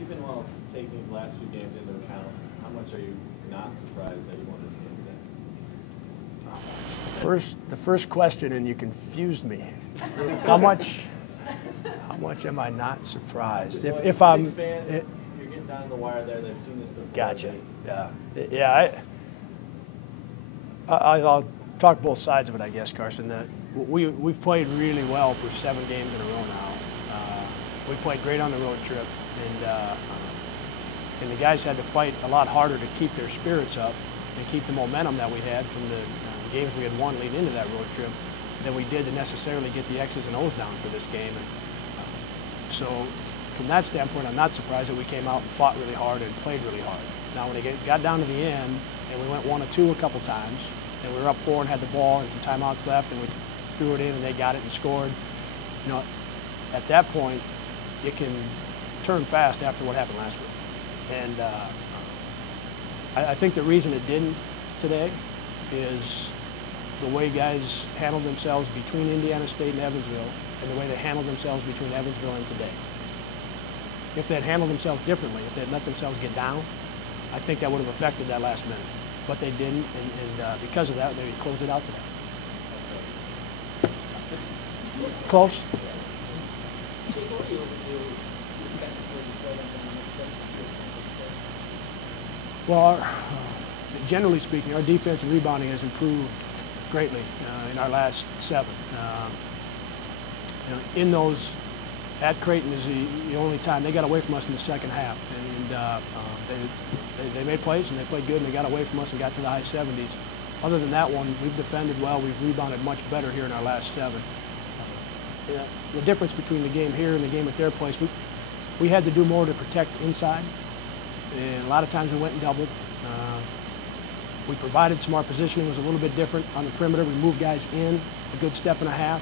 Even while taking the last few games into account, how much are you not surprised that you won this game today? The first question, and you confused me. How much am I not surprised? If I'm fans, you're getting down the wire there. They've seen this before. Gotcha. Yeah. I'll talk both sides of it, I guess, Carson. We've played really well for 7 games in a row now. We played great on the road trip, and the guys had to fight a lot harder to keep their spirits up and keep the momentum that we had from the games we had won leading into that road trip than we did to necessarily get the X's and O's down for this game. And so from that standpoint, I'm not surprised that we came out and fought really hard and played really hard. Now, when it got down to the end, and we went 1 or 2 a couple times, and we were up 4 and had the ball and some timeouts left, and we threw it in and they got it and scored, you know, at that point, it can turn fast after what happened last week. And I think the reason it didn't today is the way guys handled themselves between Indiana State and Evansville and the way they handled themselves between Evansville and today. If they had handled themselves differently, if they had let themselves get down, I think that would have affected that last minute. But they didn't, and because of that, they closed it out today. Close. Well, generally speaking, our defensive rebounding has improved greatly in our last 7. In those, at Creighton is the only time they got away from us in the second half, and they made plays and they played good and they got away from us and got to the high 70s. Other than that one, we've defended well. We've rebounded much better here in our last 7. The difference between the game here and the game at their place, we had to do more to protect inside. And a lot of times we went and doubled. We provided some more positioning. It was a little bit different on the perimeter. We moved guys in a good step and a half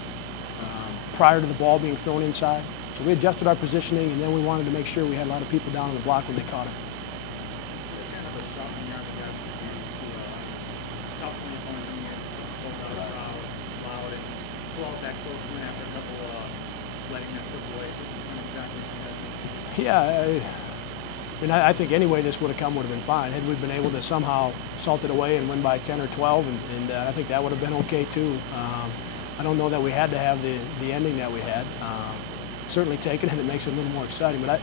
prior to the ball being thrown inside. So we adjusted our positioning, and then we wanted to make sure we had a lot of people down on the block when they caught it. Is this kind of a shocking yard that guys can use to top the opponent when it's sold out loud and pull out that close win after a couple letting that slip away? So this is kind of exactly what you guys do. Yeah, I think any way this would have come would have been fine. Had we been able to somehow salt it away and win by 10 or 12, and I think that would have been okay too. I don't know that we had to have the ending that we had. Certainly take it, and it makes it a little more exciting. But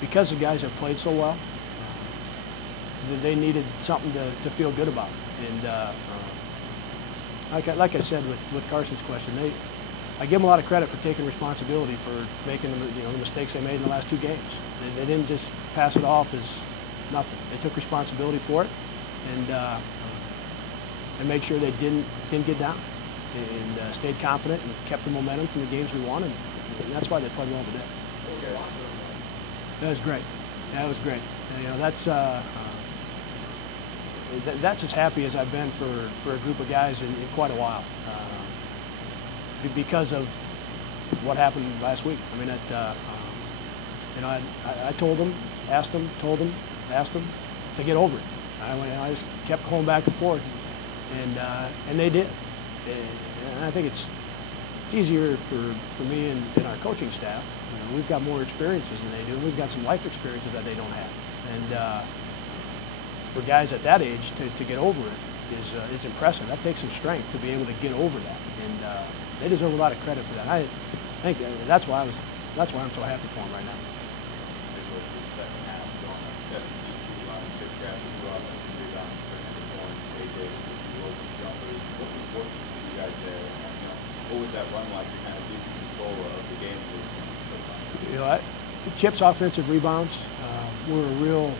because the guys have played so well, they needed something to feel good about. And like I said with Carson's question, I give them a lot of credit for taking responsibility for making the mistakes they made in the last 2 games. They didn't just pass it off as nothing. They took responsibility for it and made sure they didn't get down and stayed confident and kept the momentum from the games we won, and that's why they played well today. That was great. That was great. And, that's as happy as I've been for a group of guys in quite a while. Because of what happened last week. I mean, I told them, asked them, told them, asked them to get over it. I just kept going back and forth, and they did. And I think it's easier for me and our coaching staff. We've got more experiences than they do. We've got some life experiences that they don't have. And for guys at that age to get over it is impressive. That takes some strength to be able to get over that. And they deserve a lot of credit for that. I think that's why I'm so happy for them right now. What was that run like to kind of keep control of the game? Chip's offensive rebounds were a real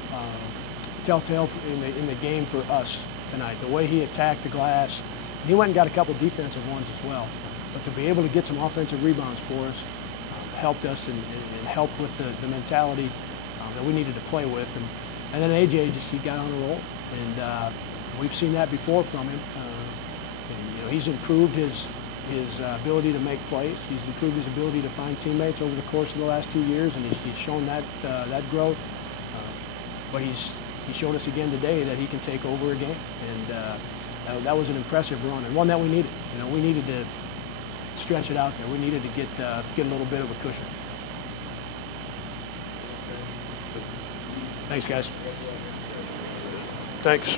telltale in the game for us tonight. The way he attacked the glass, he went and got a couple defensive ones as well. But to be able to get some offensive rebounds for us helped us and helped with the mentality that we needed to play with. And then AJ he got on a roll, and we've seen that before from him. And, he's improved his ability to make plays. He's improved his ability to find teammates over the course of the last 2 years, and he's shown that growth. But he showed us again today that he can take over a game, and that was an impressive run and one that we needed. We needed to stretch it out there. We needed to get a little bit of a cushion. Thanks, guys. Thanks.